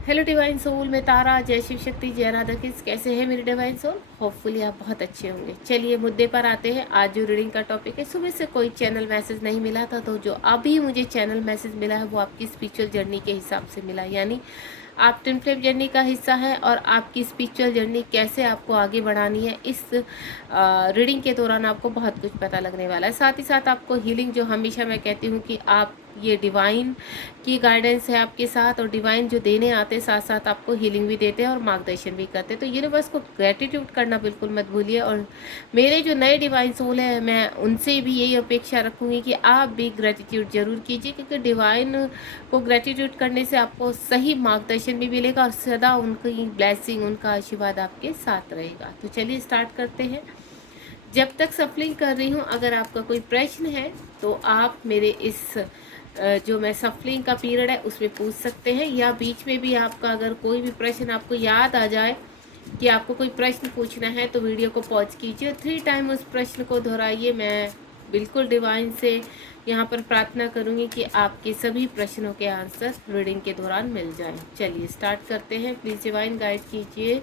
Hello divine soul, मैं तारा। जय शिव शक्ति, जय राधा किस। कैसे हैं मेरे डिवाइन सोल? होपफुली आप बहुत अच्छे होंगे। चलिए मुद्दे पर आते हैं। आज जो रीडिंग का टॉपिक है, सुबह से कोई चैनल मैसेज नहीं मिला था, तो जो अभी मुझे चैनल मैसेज मिला है वो आपकी स्पिरिचुअल जर्नी के हिसाब से मिला। यानी आप ट्विन फ्लेम जर्नी का हिस्सा है और आपकी स्पिरिचुअल जर्नी कैसे आपको आगे बढ़ानी है, इस रीडिंग के दौरान आपको बहुत कुछ पता लगने वाला है। साथ ही साथ आपको हीलिंग, जो हमेशा मैं कहती हूँ कि आप ये डिवाइन की गाइडेंस है आपके साथ, और डिवाइन जो देने आते हैं साथ साथ आपको हीलिंग भी देते हैं और मार्गदर्शन भी करते हैं। तो यूनिवर्स को ग्रेटिट्यूड करना बिल्कुल मत भूलिए। और मेरे जो नए डिवाइन सोल है, मैं उनसे भी यही अपेक्षा रखूँगी कि आप भी ग्रेटिट्यूड जरूर कीजिए, क्योंकि डिवाइन को ग्रेटिट्यूड करने से आपको सही मार्गदर्शन भी मिलेगा और सदा उनकी ब्लेसिंग, उनका आशीर्वाद आपके साथ रहेगा। तो चलिए स्टार्ट करते हैं। जब तक सफलिंग कर रही हूँ, अगर आपका कोई प्रश्न है तो आप मेरे इस जो मैं सफलिंग का पीरियड है उसमें पूछ सकते हैं, या बीच में भी आपका अगर कोई भी प्रश्न आपको याद आ जाए कि आपको कोई प्रश्न पूछना है, तो वीडियो को पॉज कीजिए, 3 टाइम उस प्रश्न को दोहराइए। मैं बिल्कुल डिवाइन से यहाँ पर प्रार्थना करूँगी कि आपके सभी प्रश्नों के आंसर रीडिंग के दौरान मिल जाएं। चलिए स्टार्ट करते हैं। प्लीज़ डिवाइन गाइड कीजिए।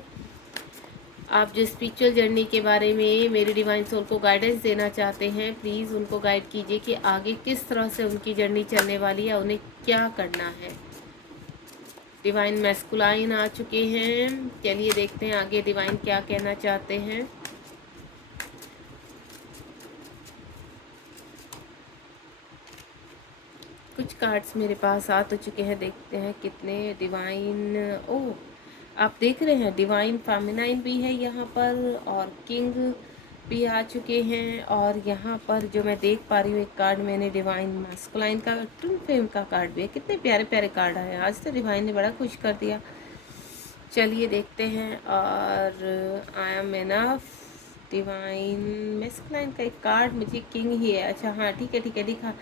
आप जो स्पिरिचुअल जर्नी के बारे में मेरे डिवाइन सोल को गाइडेंस देना चाहते हैं, प्लीज़ उनको गाइड कीजिए कि आगे किस तरह से उनकी जर्नी चलने वाली है, उन्हें क्या करना है। डिवाइन मैस्कुलाइन आ चुके हैं। चलिए देखते हैं आगे डिवाइन क्या कहना चाहते हैं। कुछ कार्ड्स मेरे पास आ तो चुके हैं, देखते हैं कितने। डिवाइन, ओह, आप देख रहे हैं डिवाइन फेमिनाइन भी है यहाँ पर, और किंग भी आ चुके हैं। और यहाँ पर जो मैं देख पा रही हूँ, एक कार्ड मैंने डिवाइन मैस्कुलाइन का, ट्विन फ्लेम का कार्ड भी है। कितने प्यारे प्यारे कार्ड आए आज तो, डिवाइन ने बड़ा खुश कर दिया। चलिए देखते हैं। और I am enough, divine masculine का एक कार्ड मुझे किंग ही है। अच्छा हाँ, ठीक है ठीक है, दिखा।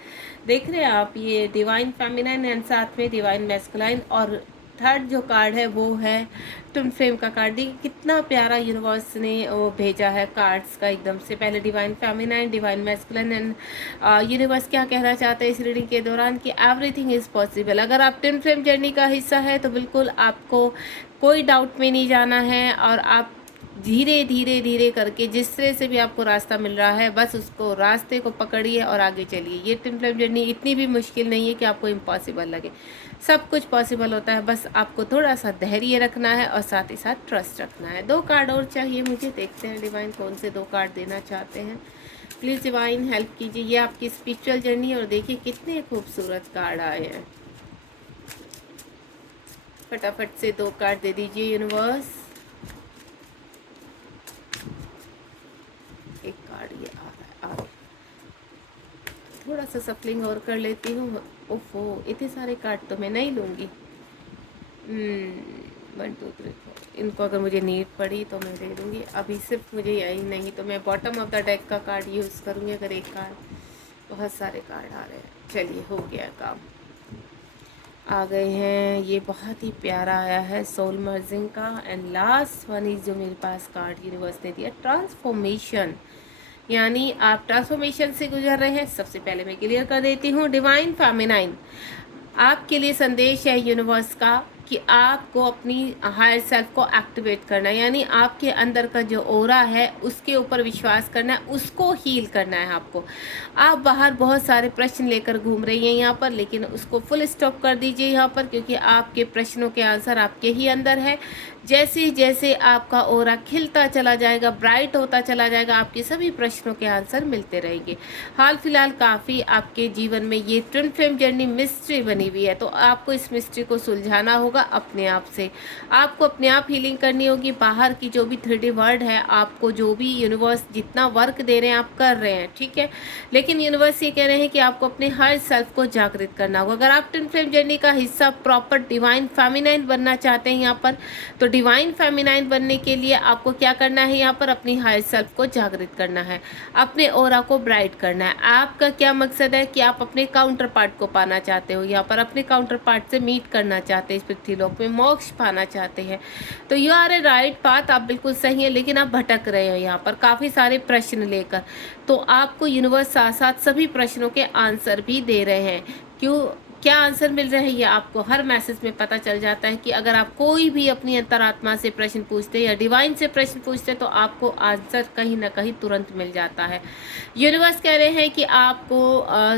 देख रहे हैं आप, ये डिवाइन फेमिनाइन एंड साथ में डिवाइन मैस्कुलाइन, और थर्ड जो कार्ड है वो है ट्विन फ्लेम का कार्ड। देखिए कितना प्यारा यूनिवर्स ने वो भेजा है कार्ड्स का एकदम से। पहले divine feminine, divine masculine, and universe क्या कहना चाहते हैं इस रीडिंग के दौरान कि एवरीथिंग इज़ पॉसिबल। अगर आप ट्विन फ्लेम जर्नी का हिस्सा है तो बिल्कुल आपको कोई डाउट में नहीं जाना है, और आप धीरे धीरे धीरे करके जिस तरह से भी आपको रास्ता मिल रहा है, बस उसको रास्ते को पकड़िए और आगे चलिए। ये ट्विन फ्लेम जर्नी इतनी भी मुश्किल नहीं है कि आपको इम्पॉसिबल लगे। सब कुछ पॉसिबल होता है, बस आपको थोड़ा सा धैर्य रखना है और साथ ही साथ ट्रस्ट रखना है। 2 कार्ड और चाहिए मुझे, देखते हैं डिवाइन कौन से 2 कार्ड देना चाहते हैं। प्लीज़ डिवाइन हेल्प कीजिए। ये आपकी स्पिरिचुअल जर्नी, और देखिए कितने खूबसूरत कार्ड आए हैं। फटाफट से 2 कार्ड दे दीजिए यूनिवर्स। एक कार्ड ये आ रहा है, आ रहा है। थोड़ा सा सफलिंग और कर लेती हूँ। ओफो, इतने सारे कार्ड तो मैं नहीं लूँगी। 1 2 3 4, इनको अगर मुझे नीड पड़ी तो मैं दे दूँगी। अभी सिर्फ मुझे यही, नहीं तो मैं बॉटम ऑफ द डेक का कार्ड यूज़ करूँगी अगर एक कार्ड। बहुत सारे कार्ड आ रहे हैं। चलिए हो गया काम, आ गए हैं। ये बहुत ही प्यारा आया है सोल मर्जिंग का। एंड लास्ट वन इज जो मेरे पास कार्ड यूनिवर्स ने दिया, ट्रांसफॉर्मेशन। यानी आप ट्रांसफॉर्मेशन से गुजर रहे हैं। सबसे पहले मैं क्लियर कर देती हूँ, डिवाइन फेमिनाइन आपके लिए संदेश है यूनिवर्स का कि आपको अपनी हायर सेल्फ को एक्टिवेट करना है। यानी आपके अंदर का जो ओरा है उसके ऊपर विश्वास करना है, उसको हील करना है आपको। आप बाहर बहुत सारे प्रश्न लेकर घूम रही हैं यहाँ पर, लेकिन उसको फुल स्टॉप कर दीजिए यहाँ पर, क्योंकि आपके प्रश्नों के आंसर आपके ही अंदर है। जैसे जैसे आपका ओरा खिलता चला जाएगा, ब्राइट होता चला जाएगा, आपके सभी प्रश्नों के आंसर मिलते रहेंगे। हाल फिलहाल काफ़ी आपके जीवन में ये ट्विन फ्लेम जर्नी मिस्ट्री बनी हुई है, तो आपको इस मिस्ट्री को सुलझाना होगा अपने आप से। आपको अपने आप हीलिंग करनी होगी। बाहर की जो भी 3D वर्ल्ड है, आपको जो भी यूनिवर्स जितना वर्क दे रहे हैं आप कर रहे हैं, ठीक है, लेकिन यूनिवर्स ये कह रहे हैं कि आपको अपने हर सेल्फ को जागृत करना होगा। अगर आप ट्विन फ्लेम जर्नी का हिस्सा प्रॉपर डिवाइन फेमिनाइन बनना चाहते हैं यहाँ पर, तो डिवाइन फेमिनाइन बनने के लिए आपको क्या करना है, यहाँ पर अपनी हायर सेल्फ को जागृत करना है, अपने ऑरा को ब्राइट करना है। आपका क्या मकसद है कि आप अपने काउंटर पार्ट को पाना चाहते हो, यहाँ पर अपने काउंटर पार्ट से मीट करना चाहते हैं, इस पृथ्वीलोक में मोक्ष पाना चाहते हैं, तो you are a right path, आप बिल्कुल सही है। लेकिन आप भटक रहे हो यहाँ पर काफ़ी सारे प्रश्न लेकर, तो आपको यूनिवर्स साथ साथ सभी प्रश्नों के आंसर भी दे रहे हैं। क्यों क्या आंसर मिल रहे हैं ये आपको हर मैसेज में पता चल जाता है कि अगर आप कोई भी अपनी अंतरात्मा से प्रश्न पूछते या डिवाइन से प्रश्न पूछते तो आपको आंसर कहीं ना कहीं तुरंत मिल जाता है। यूनिवर्स कह रहे हैं कि आपको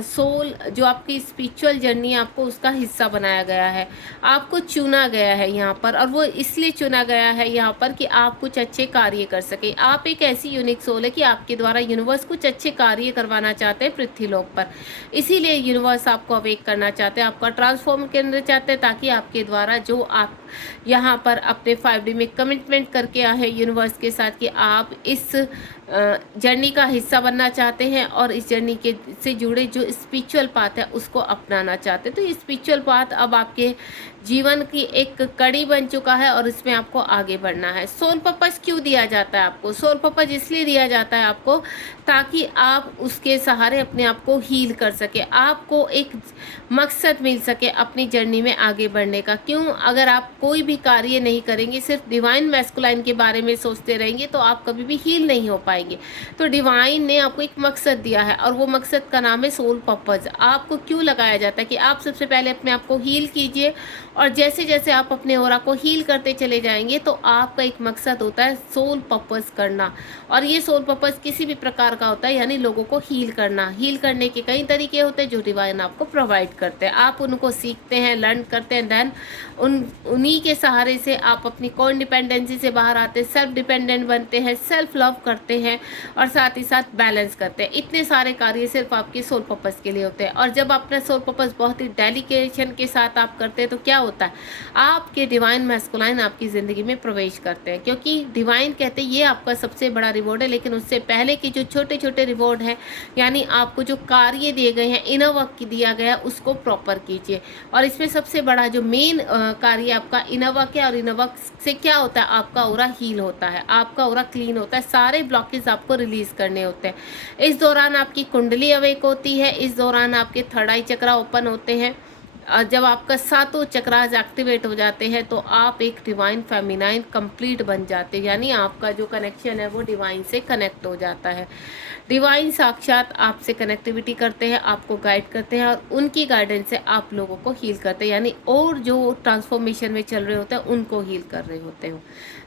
सोल जो आपकी स्पिरिचुअल जर्नी है आपको उसका हिस्सा बनाया गया है, आपको चुना गया है यहाँ पर, और वो इसलिए चुना गया है यहाँ पर कि आप कुछ अच्छे कार्य कर सके। आप एक ऐसी यूनिक सोल है कि आपके द्वारा यूनिवर्स कुछ अच्छे कार्य करवाना चाहते हैं पृथ्वी लोक पर, इसीलिए यूनिवर्स आपको अवेक करना चाहते हैं, आपका ट्रांसफॉर्म करना चाहते हैं, ताकि आपके द्वारा जो आप यहाँ पर अपने 5D में कमिटमेंट करके आए हैं यूनिवर्स के साथ कि आप इस जर्नी का हिस्सा बनना चाहते हैं और इस जर्नी के से जुड़े जो स्पिरिचुअल पाथ है उसको अपनाना चाहते हैं। तो ये स्पिरिचुअल पाथ अब आपके जीवन की एक कड़ी बन चुका है और इसमें आपको आगे बढ़ना है। सोल पर्पस क्यों दिया जाता है आपको? सोल पर्पस इसलिए दिया जाता है आपको ताकि आप उसके सहारे अपने आप को हील कर सके, आपको एक मकसद मिल सके अपनी जर्नी में आगे बढ़ने का। क्यों? अगर आप कोई भी कार्य नहीं करेंगे, सिर्फ डिवाइन मैस्कुलाइन के बारे में सोचते रहेंगे तो आप कभी भी हील नहीं हो पाएंगे। तो डिवाइन ने आपको एक मकसद दिया है और वो मकसद का नाम है सोल पर्पस। आपको क्यों लगाया जाता है कि आप सबसे पहले अपने आप को हील कीजिए, और जैसे जैसे आप अपने ऑरा को हील करते चले जाएंगे तो आपका एक मकसद होता है सोल पर्पस करना। और ये सोल पर्पस किसी भी प्रकार का होता है, यानी लोगों को हील करना। हील करने के कई तरीके होते हैं जो डिवाइन आपको प्रोवाइड करते हैं, आप उनको सीखते हैं, लर्न करते हैं, देन उन्हीं के सहारे से आप अपनी कोइंडिपेंडेंसी से बाहर आते हैं, सेल्फ डिपेंडेंट बनते हैं, सेल्फ लव करते हैं और साथ ही साथ बैलेंस करते हैं। इतने सारे कार्य सिर्फ आपके सोल पर्पस के लिए होते हैं। और जब अपना सोल पर्पस बहुत ही डेडिकेशन के साथ आप करते हैं तो क्या होता है, आपके डिवाइन मैस्कुलाइन आपकी ज़िंदगी में प्रवेश करते हैं। क्योंकि डिवाइन कहते हैं ये आपका सबसे बड़ा रिवॉर्ड है, लेकिन उससे पहले के जो छोटे छोटे रिवॉर्ड हैं, यानी आपको जो कार्य दिए गए हैं, इनर वर्क दिया गया है, उसको प्रॉपर कीजिए। और इसमें सबसे बड़ा जो मेन कार्य आपका इनर वर्क है, और इनर वर्क से क्या होता है, आपका ऑरा हील होता है, आपका ऑरा क्लीन होता है, सारे ब्लॉकेज आपको रिलीज करने होते हैं। इस दौरान आपकी कुंडली अवेक होती है, इस दौरान आपके थर्ड आई चक्रा ओपन होते हैं। जब आपका सातों चक्रास एक्टिवेट हो जाते हैं तो आप एक डिवाइन फेमिनाइन कंप्लीट बन जाते हैं, यानी आपका जो कनेक्शन है वो डिवाइन से कनेक्ट हो जाता है। डिवाइन साक्षात आपसे कनेक्टिविटी करते हैं, आपको गाइड करते हैं और उनकी गाइडेंस से आप लोगों को हील करते हैं, यानी और जो ट्रांसफॉर्मेशन में चल रहे होते हैं उनको हील कर रहे होते हो।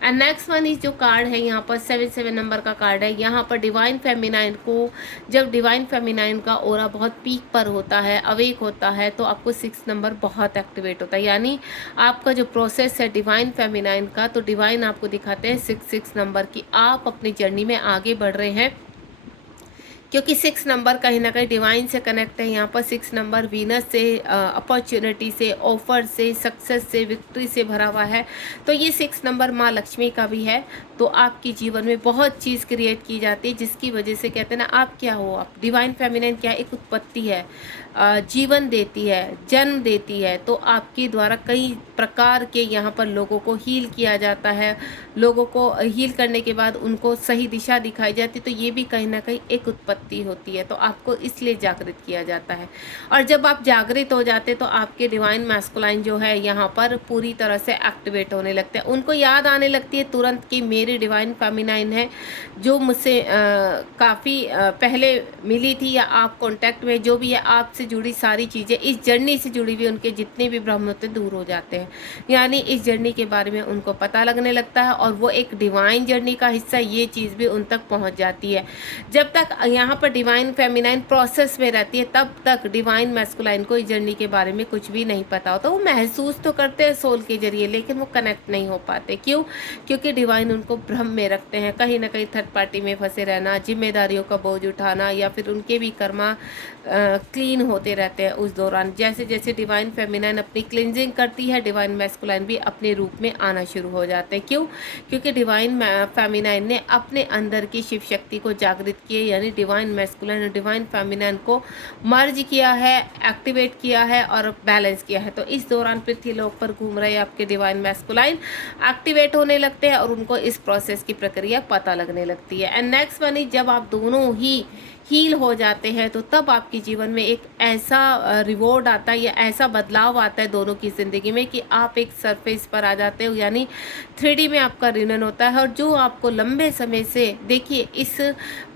एंड नेक्स्ट वन इज जो कार्ड है यहाँ पर 77 नंबर का कार्ड है। यहाँ पर डिवाइन फेमिनाइन को, जब डिवाइन फेमिनाइन का ऑरा बहुत पीक पर होता है, अवेक होता है, तो आपको 6 नंबर बहुत एक्टिवेट होता है, यानी आपका जो प्रोसेस है डिवाइन फेमिनाइन का, तो डिवाइन आपको दिखाते हैं 6 नंबर की आप अपनी जर्नी में आगे बढ़ रहे हैं। क्योंकि 6 नंबर कहीं ना कहीं डिवाइन से कनेक्ट है। यहाँ पर 6 नंबर वीनस से, अपॉर्चुनिटी से, ऑफर से, सक्सेस से, विक्ट्री से भरा हुआ है। तो ये 6 नंबर माँ लक्ष्मी का भी है। तो आपके जीवन में बहुत चीज़ क्रिएट की जाती है जिसकी वजह से कहते हैं ना, आप क्या हो, आप डिवाइन फेमिनाइन क्या है, एक उत्पत्ति है, जीवन देती है, जन्म देती है। तो आपके द्वारा कई प्रकार के यहाँ पर लोगों को हील किया जाता है, लोगों को हील करने के बाद उनको सही दिशा दिखाई जाती है। तो ये भी कहीं ना कहीं एक उत्पत्ति होती है, तो आपको इसलिए जागृत किया जाता है। और जब आप जागृत हो जाते तो आपके डिवाइन मैस्कुलाइन जो है यहाँ पर पूरी तरह से एक्टिवेट होने लगते हैं। उनको याद आने लगती है तुरंत कि मेरी डिवाइन फेमिनाइन है जो मुझसे काफ़ी पहले मिली थी, या आप कॉन्टैक्ट में जो भी है, आपसे जुड़ी सारी चीज़ें, इस जर्नी से जुड़ी हुई उनके जितने भी भ्रम होते दूर हो जाते हैं, यानी इस जर्नी के बारे में उनको पता लगने लगता है और वो एक डिवाइन जर्नी का हिस्सा, ये चीज़ भी उन तक पहुंच जाती है। जब तक यहाँ पर डिवाइन फेमिनाइन प्रोसेस में रहती है तब तक डिवाइन मैस्कुलाइन को इस जर्नी के बारे में कुछ भी नहीं पता होता। वो महसूस तो करते हैं सोल के जरिए, लेकिन वो कनेक्ट नहीं हो पाते। क्यों? क्योंकि डिवाइन उनको भ्रम में रखते हैं, कहीं ना कहीं थर्ड पार्टी में फंसे रहना, जिम्मेदारियों का बोझ उठाना, या फिर उनके भी कर्मा क्लीन होते रहते हैं उस दौरान। जैसे जैसे डिवाइन फेमिनाइन अपनी क्लिनजिंग करती है, डिवाइन मैस्कुलाइन भी अपने रूप में आना शुरू हो जाते हैं। क्यों? क्योंकि डिवाइन फेमिनाइन ने अपने अंदर की शिव शक्ति को जागृत किए, यानी डिवाइन मैस्कुलाइन और डिवाइन फेमिनाइन को मर्ज किया है, एक्टिवेट किया है और बैलेंस किया है। तो इस दौरान पृथ्वी लोक पर घूम रहे आपके डिवाइन मैस्कुलाइन एक्टिवेट होने लगते हैं और उनको इस प्रोसेस की प्रक्रिया पता लगने लगती है। एंड नेक्स्ट वन इज जब आप दोनों ही हील हो जाते हैं, तो तब आपके जीवन में एक ऐसा रिवॉर्ड आता है या ऐसा बदलाव आता है दोनों की ज़िंदगी में कि आप एक सरफेस पर आ जाते हो, यानी 3D में आपका रिनन होता है। और जो आपको लंबे समय से, देखिए इस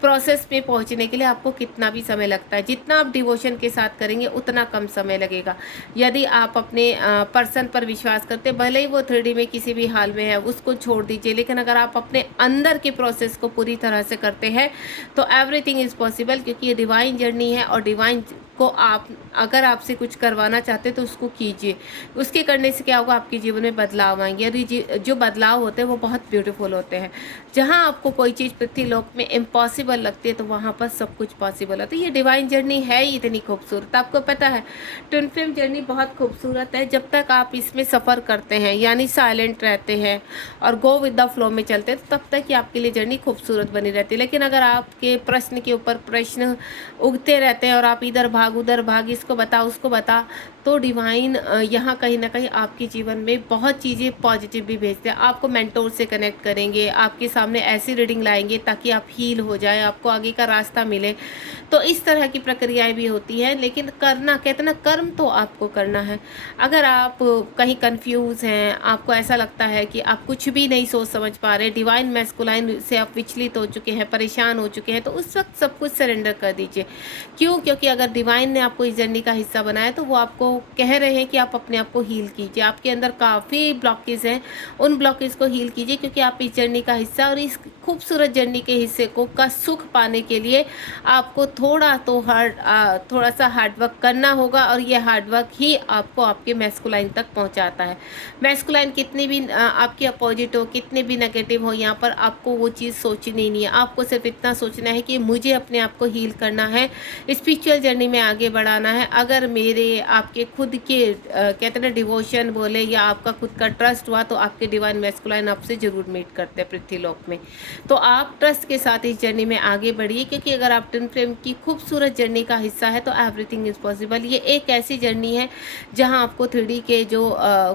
प्रोसेस में पहुंचने के लिए आपको कितना भी समय लगता है, जितना आप डिवोशन के साथ करेंगे उतना कम समय लगेगा। यदि आप अपने पर्सन पर विश्वास करते, भले ही वो 3D में किसी भी हाल में है, उसको छोड़ दीजिए, लेकिन अगर आप अपने अंदर के प्रोसेस को पूरी तरह से करते हैं तो एवरीथिंग इज़ पॉसिबल, क्योंकि ये डिवाइन जर्नी है। और डिवाइन को आप अगर आपसे कुछ करवाना चाहते हैं तो उसको कीजिए। उसके करने से क्या होगा, आपके जीवन में बदलाव आएंगे। यदि जो बदलाव होते हैं वो बहुत ब्यूटीफुल होते हैं। जहाँ आपको कोई चीज़ पृथ्वीलोक में इम्पॉसिबल लगती है तो वहाँ पर सब कुछ पॉसिबल होता है। ये डिवाइन जर्नी है ही इतनी खूबसूरत, आपको पता है ट्विन फ्लेम जर्नी बहुत खूबसूरत है। जब तक आप इसमें सफ़र करते हैं, यानी साइलेंट रहते हैं और गो विद द फ्लो में चलते हैं, तो तब तक ही आपके लिए जर्नी खूबसूरत बनी रहती है। लेकिन अगर आपके प्रश्न के ऊपर प्रश्न उगते रहते हैं और आप इधर भाग उधर भाग, इसको बता उसको बता, तो डिवाइन यहाँ कहीं ना कहीं आपके जीवन में बहुत चीज़ें पॉजिटिव भी भेजते हैं। आपको मेंटोर से कनेक्ट करेंगे, आपके सामने ऐसी रीडिंग लाएंगे ताकि आप हील हो जाए, आपको आगे का रास्ता मिले। तो इस तरह की प्रक्रियाएं भी होती हैं। लेकिन करना, कहते ना, कर्म तो आपको करना है। अगर आप कहीं कंफ्यूज हैं, आपको ऐसा लगता है कि आप कुछ भी नहीं सोच समझ पा रहे, डिवाइन मैस्कुलाइन से आप विचलित हो चुके हैं, परेशान हो चुके हैं, तो उस वक्त सब कुछ सरेंडर कर दीजिए। क्यों? क्योंकि अगर डिवाइन ने आपको इस जर्नी का हिस्सा बनाया तो वो आपको कह रहे हैं कि आप अपने आप को हील कीजिए। आपके अंदर काफ़ी ब्लॉकेज हैं, उन ब्लॉकेज को हील कीजिए, क्योंकि आप इस जर्नी का हिस्सा, और इस खूबसूरत जर्नी के हिस्से को का सुख पाने के लिए आपको थोड़ा सा हार्डवर्क करना होगा। और ये हार्डवर्क ही आपको आपके मैस्कुलाइन तक पहुंचाता है। मैस्कुलाइन कितनी भी आपकी अपोजिट हो, कितने भी नेगेटिव हो, यहाँ पर आपको वो चीज़ सोचनी नहीं है। आपको सिर्फ इतना सोचना है कि मुझे अपने आप को हील करना है, स्पिरिचुअल जर्नी में आगे बढ़ाना है। अगर मेरे आपके खुद के कहते हैं ना डिवोशन बोले, या आपका खुद का ट्रस्ट हुआ, तो आपके डिवाइन मैस्कुलाइन आपसे ज़रूर मीट करते हैं पृथ्वीलोक में। तो आप ट्रस्ट के साथ इस जर्नी में आगे बढ़िए, क्योंकि अगर आप ट्विन फ्लेम की खूबसूरत जर्नी का हिस्सा है तो एवरीथिंग इज़ पॉसिबल। ये एक ऐसी जर्नी है जहां आपको 3D के जो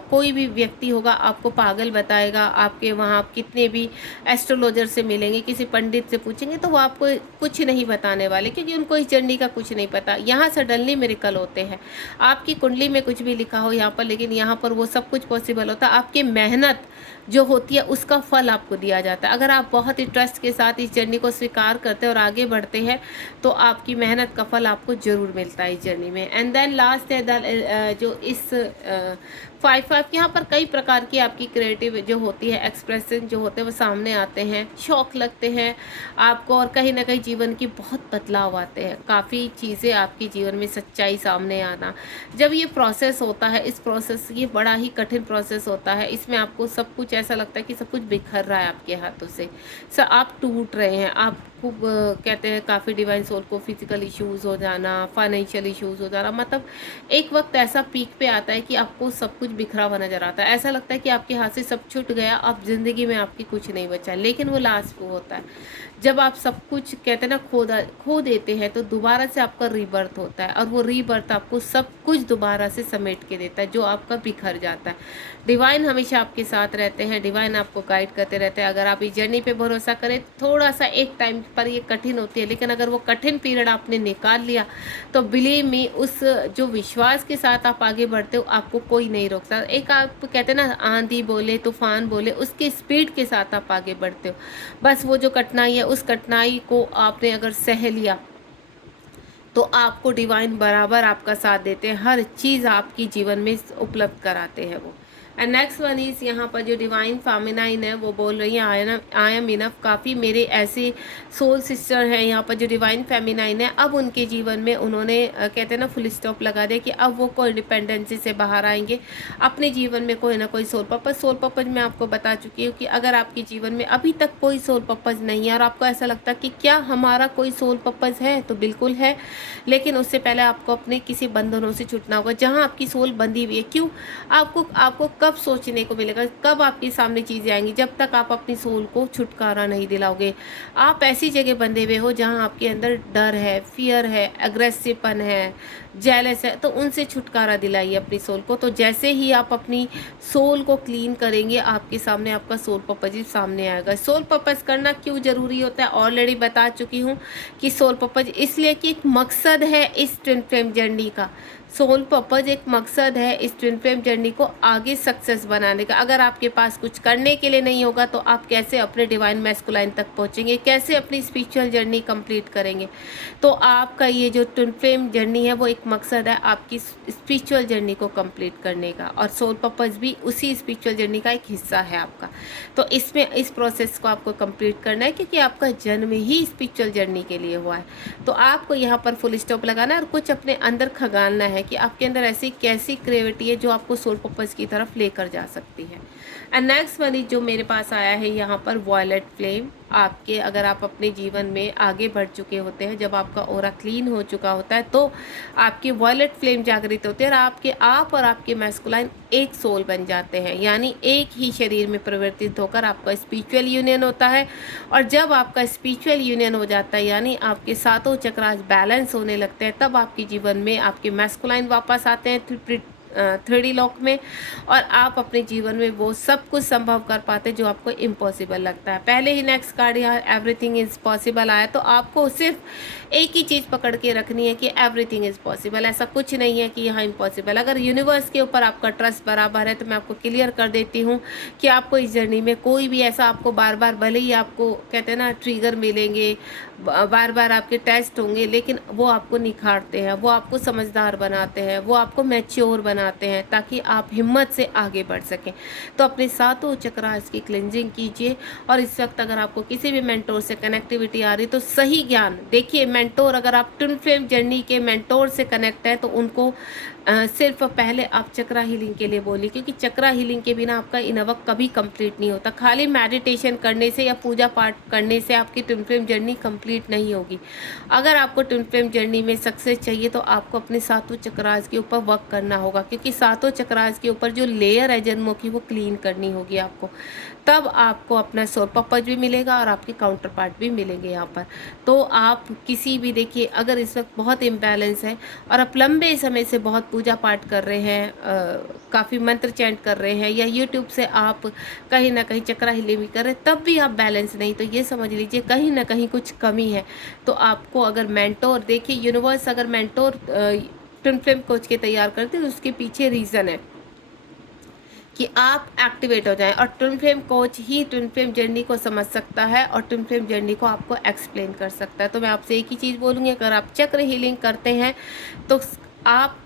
कोई भी व्यक्ति होगा आपको पागल बताएगा। आपके वहाँ आप कितने भी एस्ट्रोलॉजर से मिलेंगे, किसी पंडित से पूछेंगे, तो वो आपको कुछ नहीं बताने वाले, क्योंकि उनको इस जर्नी का कुछ नहीं पता। यहाँ सडनली मिरेकल होते हैं। आपकी कुंडली में कुछ भी लिखा हो यहाँ पर, लेकिन यहाँ पर वो सब कुछ पॉसिबल होता है। आपकी मेहनत जो होती है उसका फल आपको दिया जाता है। अगर आप बहुत ही ट्रस्ट के साथ इस जर्नी को स्वीकार करते हैं और आगे बढ़ते हैं तो आपकी मेहनत का फल आपको जरूर मिलता है इस जर्नी में। एंड देन लास्ट है जो इस 5 यहाँ पर कई प्रकार की आपकी क्रिएटिव जो होती है, एक्सप्रेशन जो होते हैं वो सामने आते हैं, शौक लगते हैं आपको, और कहीं ना कहीं जीवन की बहुत बदलाव आते हैं। काफ़ी चीज़ें आपके जीवन में सच्चाई सामने आना, जब ये प्रोसेस होता है, इस प्रोसेस ये बड़ा ही कठिन प्रोसेस होता है। इसमें आपको सब कुछ ऐसा लगता है कि सब कुछ बिखर रहा है आपके हाथों से, आप टूट रहे हैं। आप खूब कहते हैं काफ़ी डिवाइन सोल को फिजिकल इश्यूज़ हो जाना, फाइनेंशियल इश्यूज़ हो जाना, मतलब एक वक्त ऐसा पीक पे आता है कि आपको सब कुछ बिखरा हुआ नज़र आता है। ऐसा लगता है कि आपके हाथ से सब छूट गया, अब ज़िंदगी में आपकी कुछ नहीं बचा। लेकिन वो लास्ट वो होता है जब आप सब कुछ कहते हैं ना खो देते हैं, तो दोबारा से आपका रीबर्थ होता है, और वो रीबर्थ आपको सब कुछ दोबारा से समेट के देता है जो आपका बिखर जाता है। डिवाइन हमेशा आपके साथ रहते हैं, डिवाइन आपको गाइड करते रहते हैं। अगर आप इस जर्नी पे भरोसा करें, थोड़ा सा एक टाइम पर ये कठिन होती है, लेकिन अगर वो कठिन पीरियड आपने निकाल लिया तो बिलीव मी, उस जो विश्वास के साथ आप आगे बढ़ते हो आपको कोई नहीं रोकता। एक आप कहते हैं ना आंधी बोले तूफान बोले, उसके स्पीड के साथ आप आगे बढ़ते हो। बस वो जो कठिनाई है, उस कठिनाई को आपने अगर सह लिया तो आपको डिवाइन बराबर आपका साथ देते हैं, हर चीज़ आपकी जीवन में उपलब्ध कराते हैं वो। एंड नेक्स्ट वन इज़ यहाँ पर जो डिवाइन फेमिनाइन है वो बोल रही है आई एम इनफ। काफ़ी मेरे ऐसे सोल सिस्टर हैं यहाँ पर जो डिवाइन फेमिनाइन है, अब उनके जीवन में उन्होंने कहते हैं ना फुल स्टॉप लगा दिया कि अब वो कोई डिपेंडेंसी से बाहर आएंगे, अपने जीवन में कोई ना कोई सोल पर्पज मैं आपको बता चुकी हूँ कि अगर आपके जीवन में अभी तक कोई सोल पर्पज नहीं है और आपको ऐसा लगता है कि क्या हमारा कोई सोल पर्पज है, तो बिल्कुल है। लेकिन उससे पहले आपको अपने किसी बंधनों से छूटना होगा जहाँ आपकी सोल बंधी हुई है। क्यों? आपको कब कब सोचने को मिलेगा, कब आपके सामने चीज़ें आएंगी, जब तक आप अपनी सोल को छुटकारा नहीं दिलाओगे। आप ऐसी जगह बंधे हुए हो जहाँ आपके अंदर डर है, फियर है, एग्रेसिवपन है, जेलस है, तो उनसे छुटकारा दिलाइए अपनी सोल को। तो जैसे ही आप अपनी सोल को क्लीन करेंगे, आपके सामने आपका सोल पर्पस ही सामने आएगा। सोल पर्पस करना क्यों ज़रूरी होता है ऑलरेडी बता चुकी हूँ कि सोल पर्पस इसलिए कि एक मकसद है इस ट्विन फ्लेम जर्नी का। सोल पर्पस एक मकसद है इस ट्विन फ्लेम जर्नी को आगे सक्सेस बनाने का। अगर आपके पास कुछ करने के लिए नहीं होगा तो आप कैसे अपने डिवाइन मैस्कुलाइन तक पहुंचेंगे, कैसे अपनी स्पिरिचुअल जर्नी कंप्लीट करेंगे। तो आपका ये जो ट्विन फ्लेम जर्नी है वो एक मकसद है आपकी स्पिरिचुअल जर्नी को कंप्लीट करने का, और सोल पर्पस भी उसी स्पिरिचुअल जर्नी का एक हिस्सा है आपका। तो इसमें इस प्रोसेस को आपको कंप्लीट करना है क्योंकि आपका जन्म ही स्पिरिचुअल जर्नी के लिए हुआ है। तो आपको यहाँ पर फुल स्टॉप लगाना है और कुछ अपने अंदर खगालना है कि आपके अंदर ऐसी कैसी क्रिएटिविटी है जो आपको सोल पर्पस की तरफ लेकर जा सकती है। एंड नेक्स्ट वाली जो मेरे पास आया है यहाँ पर वॉयलेट फ्लेम। आपके अगर आप अपने जीवन में आगे बढ़ चुके होते हैं, जब आपका ऑरा क्लीन हो चुका होता है, तो आपकी वॉयलेट फ्लेम जागृत होते हैं और आप और आपके मैस्कुलाइन एक सोल बन जाते हैं, यानी एक ही शरीर में परिवर्तित होकर आपका स्पिरिचुअल यूनियन होता है। और जब आपका स्पिरिचुअल यूनियन हो जाता है, यानी आपके सातों चक्रास बैलेंस होने लगते हैं, तब आपके जीवन में आपके मैस्कुलाइन वापस आते हैं 3D लॉक में, और आप अपने जीवन में वो सब कुछ संभव कर पाते जो आपको इम्पॉसिबल लगता है। पहले ही नेक्स्ट कार्ड यहाँ एवरीथिंग इज पॉसिबल आया, तो आपको सिर्फ एक ही चीज़ पकड़ के रखनी है कि एवरीथिंग इज पॉसिबल। ऐसा कुछ नहीं है कि यहाँ इम्पॉसिबल। अगर यूनिवर्स के ऊपर आपका ट्रस्ट बराबर है तो मैं आपको क्लियर कर देती हूँ कि आपको इस जर्नी में कोई भी ऐसा आपको बार बार, भले ही आपको कहते हैं ना ट्रिगर मिलेंगे, बार बार आपके टेस्ट होंगे, लेकिन वो आपको निखारते हैं, वो आपको समझदार बनाते हैं, वो आपको मैच्योर बनाते हैं ताकि आप हिम्मत से आगे बढ़ सकें। तो अपने सातों चक्रास की क्लिनजिंग कीजिए। और इस वक्त अगर आपको किसी भी मेंटोर से कनेक्टिविटी आ रही तो सही ज्ञान देखिए। मेंटोर, अगर आप ट्विन फ्लेम जर्नी के मेंटोर से कनेक्ट है तो उनको सिर्फ पहले आप चक्रा हीलिंग के लिए बोलिए, क्योंकि चक्रा हीलिंग के बिना आपका इनवर्क कभी कंप्लीट नहीं होता। खाली मेडिटेशन करने से या पूजा पाठ करने से आपकी ट्विन फ्लेम जर्नी कंप्लीट नहीं होगी। अगर आपको ट्विन फ्लेम जर्नी में सक्सेस चाहिए तो आपको अपने सातों चक्रास के ऊपर वर्क करना होगा, क्योंकि सातों चक्रास के ऊपर जो लेयर है जन्मों की वो क्लीन करनी होगी आपको। तब आपको अपना सोल पर्पस भी मिलेगा और आपके काउंटर पार्ट भी मिलेंगे यहाँ पर। तो आप किसी भी, देखिए अगर इस वक्त बहुत इम्बैलेंस है और आप लंबे समय से बहुत पूजा पाठ कर रहे हैं, काफ़ी मंत्र चैंट कर रहे हैं, या यूट्यूब से आप कहीं ना कहीं चक्रा हीलिंग भी कर रहे हैं, तब भी आप बैलेंस नहीं, तो ये समझ लीजिए कहीं ना कहीं कुछ कमी है। तो आपको अगर मेंटोर, देखिए यूनिवर्स अगर मेंटोर ट्विन फ्लेम कोच के तैयार करते हैं तो उसके पीछे रीज़न है कि आप एक्टिवेट हो जाएं, और ट्विन फ्लेम कोच ही ट्विन फ्लेम जर्नी को समझ सकता है और ट्विन फ्लेम जर्नी को आपको एक्सप्लेन कर सकता है। तो मैं आपसे एक ही चीज़ बोलूँगी, अगर आप चक्र हीलिंग करते हैं तो आप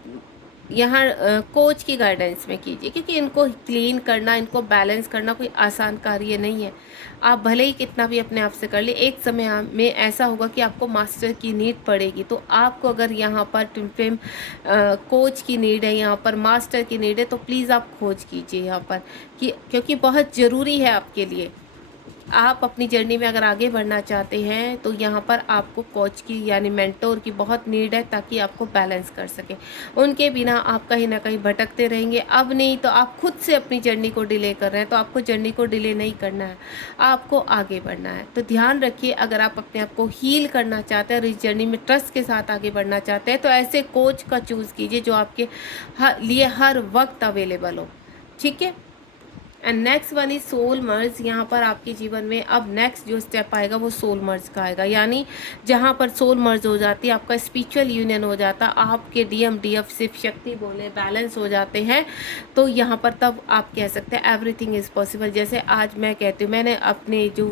यहाँ कोच की गाइडेंस में कीजिए, क्योंकि इनको क्लीन करना, इनको बैलेंस करना कोई आसान कार्य नहीं है। आप भले ही कितना भी अपने आप से कर ले, एक समय में ऐसा होगा कि आपको मास्टर की नीड पड़ेगी। तो आपको अगर यहाँ पर ट्विन फ्लेम कोच की नीड है, यहाँ पर मास्टर की नीड है, तो प्लीज़ आप खोज कीजिए यहाँ पर क्योंकि बहुत ज़रूरी है आपके लिए। आप अपनी जर्नी में अगर आगे बढ़ना चाहते हैं तो यहाँ पर आपको कोच की यानी मेंटोर की बहुत नीड है, ताकि आपको बैलेंस कर सके। उनके बिना आप कहीं ना कहीं भटकते रहेंगे। अब नहीं तो आप खुद से अपनी जर्नी को डिले कर रहे हैं, तो आपको जर्नी को डिले नहीं करना है, आपको आगे बढ़ना है। तो ध्यान रखिए, अगर आप अपने आप को हील करना चाहते हैं और इस जर्नी में ट्रस्ट के साथ आगे बढ़ना चाहते हैं तो ऐसे कोच का चूज़ कीजिए जो आपके लिए हर वक्त अवेलेबल हो। ठीक है। And next one is soul merge. यहाँ पर आपके जीवन में अब नेक्स्ट जो स्टेप आएगा वो सोल मर्ज का आएगा, यानी जहाँ पर सोल मर्ज हो जाती है, आपका स्पिरिचुअल यूनियन हो जाता, आपके डीएम डीएफ शिव शक्ति बोले बैलेंस हो जाते हैं। तो यहाँ पर तब आप कह सकते हैं एवरीथिंग इज़ पॉसिबल। जैसे आज मैं कहती हूँ, मैंने अपने जो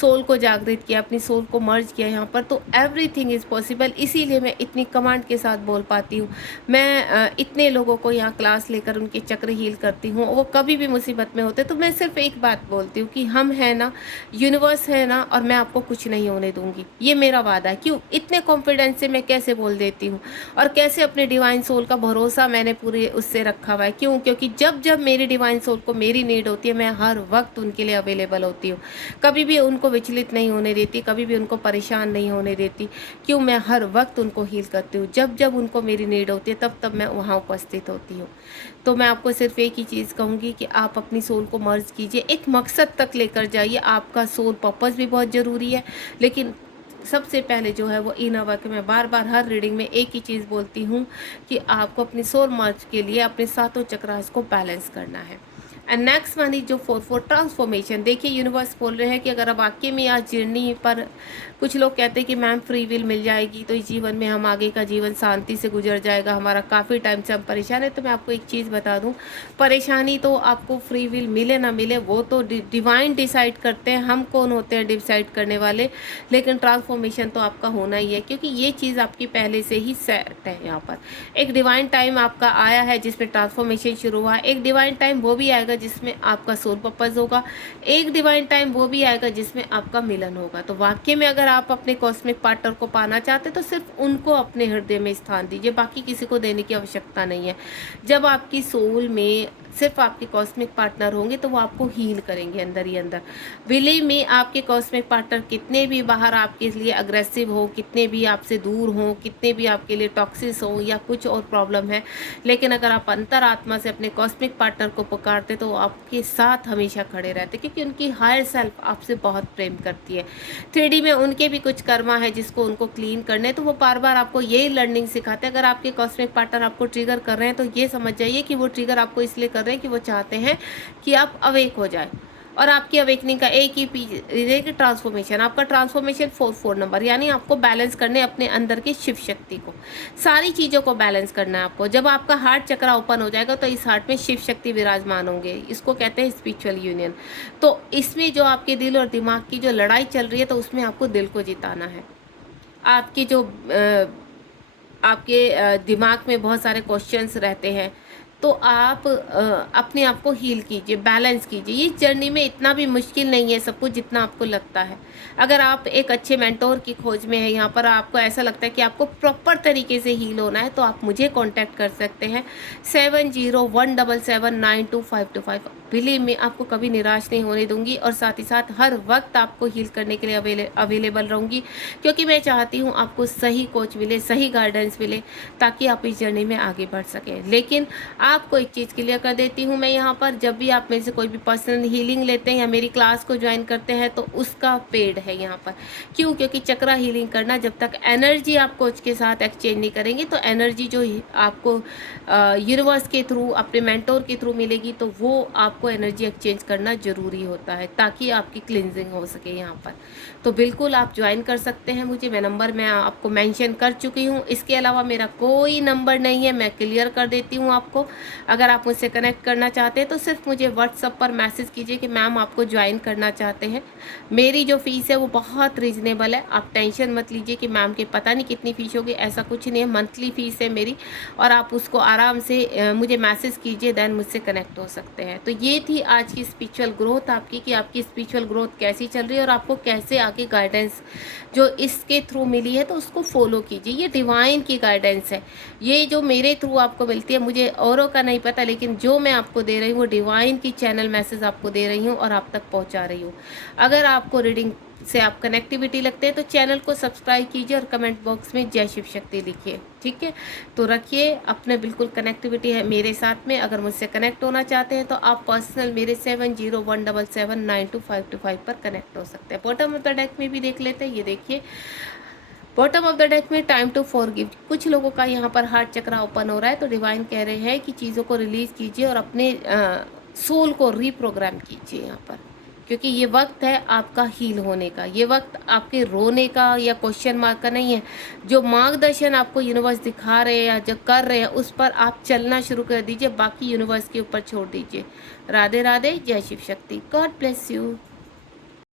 सोल को जागृत किया, अपनी सोल को मर्ज किया यहाँ पर, तो एवरीथिंग इज़ पॉसिबल। इसीलिए मैं इतनी कमांड के साथ बोल पाती हूँ। मैं इतने लोगों को यहाँ क्लास लेकर उनके चक्र हील करती हूँ, वो कभी भी मुसीबत में होते, तो मैं सिर्फ एक बात बोलती हूँ कि हम हैं ना, यूनिवर्स है ना, और मैं आपको कुछ नहीं होने दूंगी, ये मेरा वादा है। क्यों इतने कॉन्फिडेंस से मैं कैसे बोल देती हूँ, और कैसे अपने डिवाइन सोल का भरोसा मैंने पूरे उससे रखा हुआ है। क्यों? क्योंकि जब जब मेरी डिवाइन सोल को मेरी नीड होती है, मैं हर वक्त उनके लिए अवेलेबल होती हूँ, कभी भी उनको विचलित नहीं होने देती, कभी भी उनको परेशान नहीं होने देती। क्यों? मैं हर वक्त उनको हील करती हूँ। जब जब उनको मेरी नीड होती है तब तब मैं वहाँ उपस्थित होती हूँ। तो मैं आपको सिर्फ एक ही चीज़ कहूँगी कि आप अपनी सोल को मर्ज कीजिए, एक मकसद तक लेकर जाइए। आपका सोल पर्पस भी बहुत ज़रूरी है, लेकिन सबसे पहले जो है वो इनर वर्क। मैं बार बार हर रीडिंग में एक ही चीज़ बोलती हूँ कि आपको अपनी सोल मर्ज के लिए अपने सातों चक्रास को बैलेंस करना है। एंड नेक्स्ट वन इज जो 4 ट्रांसफॉर्मेशन। देखिए यूनिवर्स बोल रहे हैं कि अगर आप वाकई में आज जर्नी पर, कुछ लोग कहते हैं कि मैम फ्री विल मिल जाएगी तो इस जीवन में हम आगे का जीवन शांति से गुजर जाएगा, हमारा काफ़ी टाइम से हम परेशान है। तो मैं आपको एक चीज़ बता दूं, परेशानी तो आपको फ्री विल मिले ना मिले वो तो डिवाइन डिसाइड करते हैं, हम कौन होते हैं डिसाइड करने वाले। लेकिन ट्रांसफॉर्मेशन तो आपका होना ही है, क्योंकि ये चीज़ आपकी पहले से ही सेट है। यहाँ पर एक डिवाइन टाइम आपका आया है जिसमें ट्रांसफॉर्मेशन शुरू हुआ। एक डिवाइन टाइम वो भी आएगा जिसमें आपका सोल पर्पस होगा। एक डिवाइन टाइम वो भी आएगा जिसमें आपका मिलन होगा। तो वाकई में अगर आप अपने कॉस्मिक पार्टनर को पाना चाहते तो सिर्फ उनको अपने हृदय में स्थान दीजिए, बाकी किसी को देने की आवश्यकता नहीं है। जब आपकी सोल में सिर्फ आपके कॉस्मिक पार्टनर होंगे तो वो आपको हील करेंगे अंदर ही अंदर। बिलीव में आपके कॉस्मिक पार्टनर कितने भी बाहर आपके लिए अग्रेसिव हो, कितने भी आपसे दूर हो, कितने भी आपके लिए टॉक्सिस हो या कुछ और प्रॉब्लम है, लेकिन अगर आप अंतरात्मा से अपने कॉस्मिक पार्टनर को पुकारते तो वो आपके साथ हमेशा खड़े रहते, क्योंकि उनकी हायर सेल्फ आपसे बहुत प्रेम करती है। 3D में उनके भी कुछ कर्मा है जिसको उनको क्लीन करने है, तो वो बार बार आपको यही लर्निंग सिखाते हैं। अगर आपके कॉस्मिक पार्टनर आपको ट्रिगर कर रहे हैं तो ये समझ जाइए कि वो ट्रिगर आपको इसलिए कर रहे हैं कि वो चाहते हैं कि आप अवेक हो जाए। और आपकी अवेकनिंग का एक ही कि ट्रांसफॉर्मेशन, आपका ट्रांसफॉर्मेशन 4 नंबर, यानी आपको बैलेंस करने अपने अंदर की शिव शक्ति को, सारी चीज़ों को बैलेंस करना है आपको। जब आपका हार्ट चक्रा ओपन हो जाएगा तो इस हार्ट में शिव शक्ति विराजमान होंगे, इसको कहते हैं स्पिरिचुअल यूनियन। तो इसमें जो आपके दिल और दिमाग की जो लड़ाई चल रही है तो उसमें आपको दिल को जिताना है। आपकी जो आपके दिमाग में बहुत सारे क्वेश्चंस रहते हैं, तो आप अपने आप को हील कीजिए, बैलेंस कीजिए। ये जर्नी में इतना भी मुश्किल नहीं है सब कुछ जितना आपको लगता है। अगर आप एक अच्छे मेंटोर की खोज में है, यहाँ पर आपको ऐसा लगता है कि आपको प्रॉपर तरीके से हील होना है, तो आप मुझे कांटेक्ट कर सकते हैं 7017792525। बिलीव में आपको कभी निराश नहीं होने दूंगी, और साथ ही साथ हर वक्त आपको हील करने के लिए अवेलेबल रहूँगी, क्योंकि मैं चाहती हूँ आपको सही कोच मिले, सही गाइडेंस मिले, ताकि आप इस जर्नी में आगे बढ़ सकें। लेकिन आपको एक चीज़ क्लियर कर देती हूँ मैं यहाँ पर, जब भी आप मेरे से कोई भी पर्सनल हीलिंग लेते हैं या मेरी क्लास को ज्वाइन करते हैं तो उसका पेड है यहाँ पर। क्यों? क्योंकि चक्रा हीलिंग करना, जब तक एनर्जी आप कोच के साथ एक्सचेंज नहीं करेंगे तो एनर्जी जो आपको यूनिवर्स के थ्रू, अपने मेंटोर के थ्रू मिलेगी, तो वो आपको एनर्जी एक्सचेंज करना ज़रूरी होता है ताकि आपकी क्लिनजिंग हो सके यहाँ पर। तो बिल्कुल आप ज्वाइन कर सकते हैं मुझे। नंबर मैं आपको मेंशन कर चुकी हूँ, इसके अलावा मेरा कोई नंबर नहीं है, मैं क्लियर कर देती हूँ आपको। अगर आप मुझसे कनेक्ट करना चाहते हैं तो सिर्फ मुझे व्हाट्सएप पर मैसेज कीजिए कि मैम आपको ज्वाइन करना चाहते हैं। मेरी जो फ़ीस है वो बहुत रीज़नेबल है, आप टेंशन मत लीजिए कि मैम के पता नहीं कितनी फ़ीस होगी, ऐसा कुछ नहीं है। मंथली फ़ीस है मेरी, और आप उसको आराम से मुझे मैसेज कीजिए, देन मुझसे कनेक्ट हो सकते हैं। तो ये थी आज की स्पिरिचुअल ग्रोथ आपकी, कि आपकी स्पिरिचुअल ग्रोथ कैसी चल रही है और आपको कैसे आगे गाइडेंस जो इसके थ्रू मिली है तो उसको फॉलो कीजिए। ये डिवाइन की गाइडेंस है, ये जो मेरे थ्रू आपको मिलती है, मुझे औरों का नहीं पता, लेकिन जो मैं आपको दे रही हूँ वो डिवाइन की चैनल मैसेज आपको दे रही हूँ और आप तक पहुँचा रही हूँ। अगर आपको रीडिंग से आप कनेक्टिविटी लगते हैं तो चैनल को सब्सक्राइब कीजिए और कमेंट बॉक्स में जय शिव शक्ति लिखिए, ठीक है। तो रखिए अपने बिल्कुल कनेक्टिविटी है मेरे साथ में। अगर मुझसे कनेक्ट होना चाहते हैं तो आप पर्सनल मेरे 7017792525 पर कनेक्ट हो सकते हैं। बॉटम ऑफ द डेक में भी देख लेते हैं, ये देखिए बॉटम ऑफ द डेक में टाइम टू फॉरगिव। कुछ लोगों का यहाँ पर हार्ट चक्रा ओपन हो रहा है, तो डिवाइन कह रहे हैं कि चीज़ों को रिलीज़ कीजिए और अपने सोल को रीप्रोग्राम कीजिए यहाँ पर, क्योंकि ये वक्त है आपका हील होने का। ये वक्त आपके रोने का या क्वेश्चन मार्क का नहीं है। जो मार्गदर्शन आपको यूनिवर्स दिखा रहे हैं या जो कर रहे हैं उस पर आप चलना शुरू कर दीजिए, बाकी यूनिवर्स के ऊपर छोड़ दीजिए। राधे राधे, जय Shiv Shakti, God bless you.